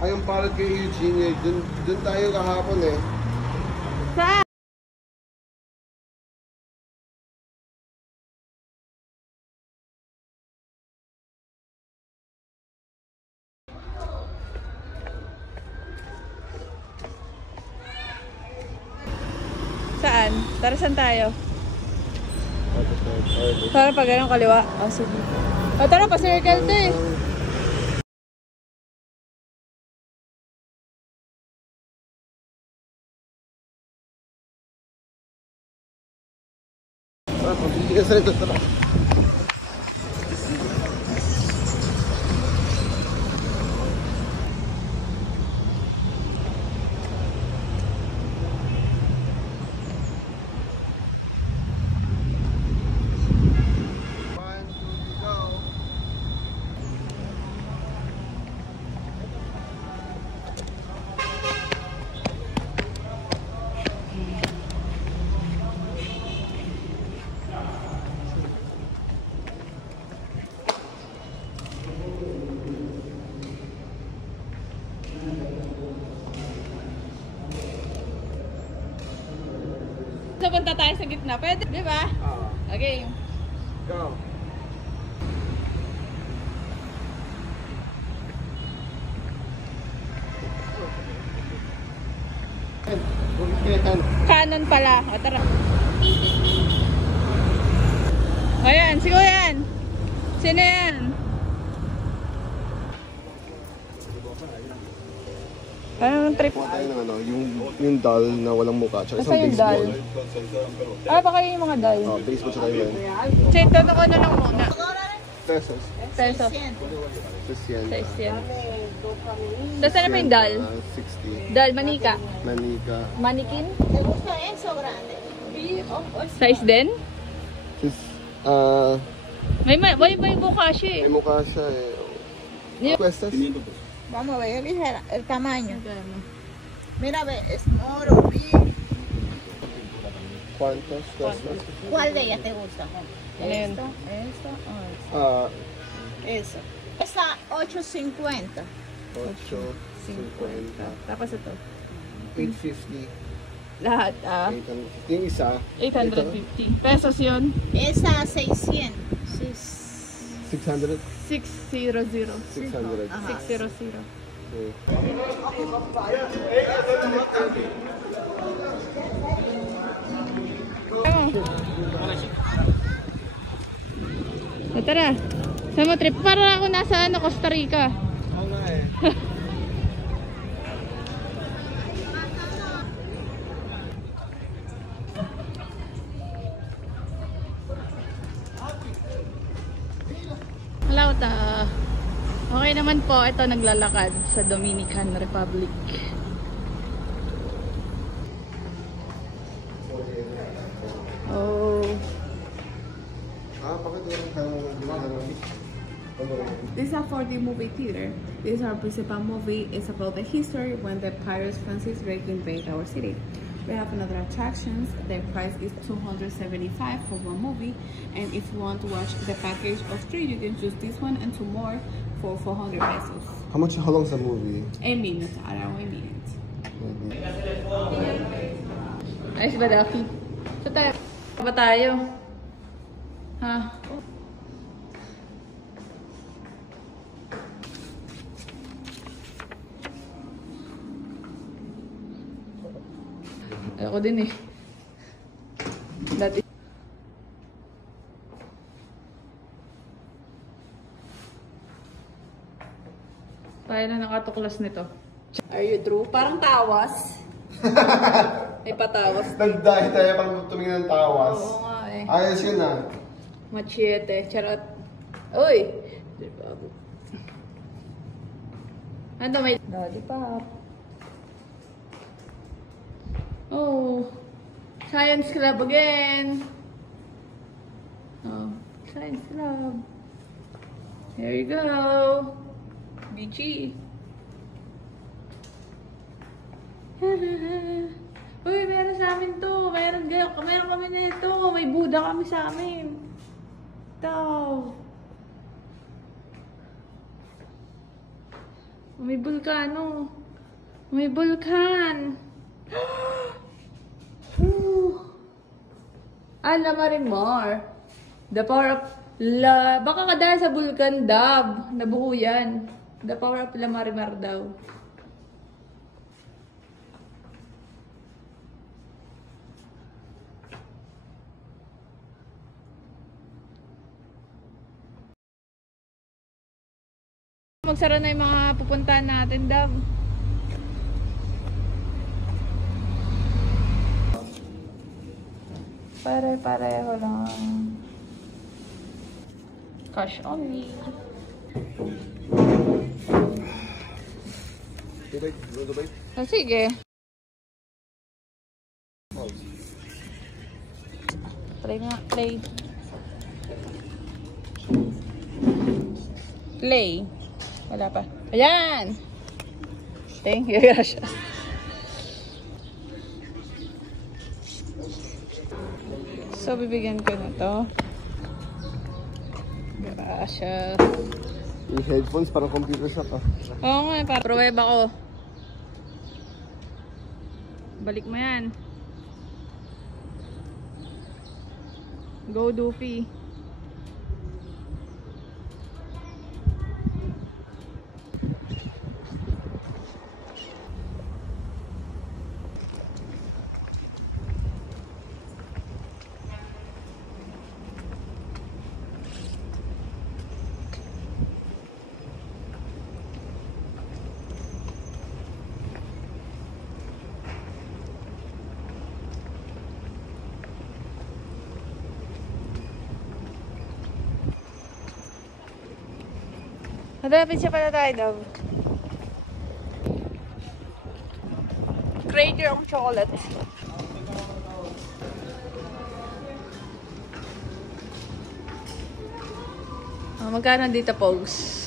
Ay, yung parang kay Eugene, dun tayo kahapon eh. Saan? Saan? Tara, saan tayo? Tara, pag ganun kaliwa. Oh, sige. O, tara, pa-circle to eh. Pabili ka sa ito. Tara. Punta tayo sa gitna. Pwede, di ba? Okay. Go. Kanan pala. O, tara. Ayan, siguro yan. Sino yan? Anong trip? Tayo ng ano, yung doll na walang mukha, tsaka isang yung baseball. Ah, baka yung mga doll. Oh, baseball tsaka yun. Sige, tanong ko na lang muna. Pesos. Peso. Tapos yan. 6 yan. Tapos ano pa yung doll? 60. Doll, manika. Manika. Manikin? ¿Te gusta eso grande? Size din? Tapos, May buka siya eh. may mukha siya eh. Cuestas? Vamos a ver el tamaño. Mira, ve, es oro, bien. ¿Cuántos cuestas? ¿Cuál de ellas te gusta? Esto, Esto, Ah, eso. Esa 8.50. 8.50. Tapos ito. 850. Lahat, 850. Yung isa. 850 pesos yun. Esa 600. 600. 600. 600. Ajá. 600. Okay. Tara. Saan mo trip? Para ako nasa Costa Rica. Oo nga eh. Hello, okay naman po. Ito naglalakad sa Dominican Republic. Oh. Bakit yung This is a 4D movie theater. This is our principal movie. It's about the history when the Pirates Francis Drake invaded our city. We have another attractions. The price is $275 for one movie, and if you want to watch the package of 3, you can choose this one and 2 more for 400 pesos. How long's the movie? 8 minutes, around 8 minutes. Ayos ba, Daffy? Saan tayo? Ba tayo? Ha? Ako din eh. Dati. Tayo na nakatuklas nito. Are you true? Parang tawas. May patawas. Nagdahi tayo pang tumingin ng tawas. Oo nga eh. Ayos yun ah. Machete. Charot. Uy! Ano may... Lollipop. Oh. Science Club again. Oh. Science Club. Here you go. Beachy. Uy, meron sa amin to. Meron kami nito. May Buddha kami sa amin. Ito. May bulkano. May bulkan. La Marimar. The power of baka kadaan sa bulkan, Dab. Nabuo yan. The power of La Marimar daw. Magsara na yung mga pupuntahan natin, Dab. Pare-pareho lang. Cash only. Dubay, Dubay. Oh, sige. Play nga, play. Play. Wala pa. Ayan! Thank you, Gracias. So, bibigyan ko na to. Gracias. Yung headphones parang computer shop ah. Oo nga, para pruweba ko. Balik mo yan. Go, Doofy. Hanapin siya pala tayo daw. Create your own chocolate. Magkano dito, Pogs?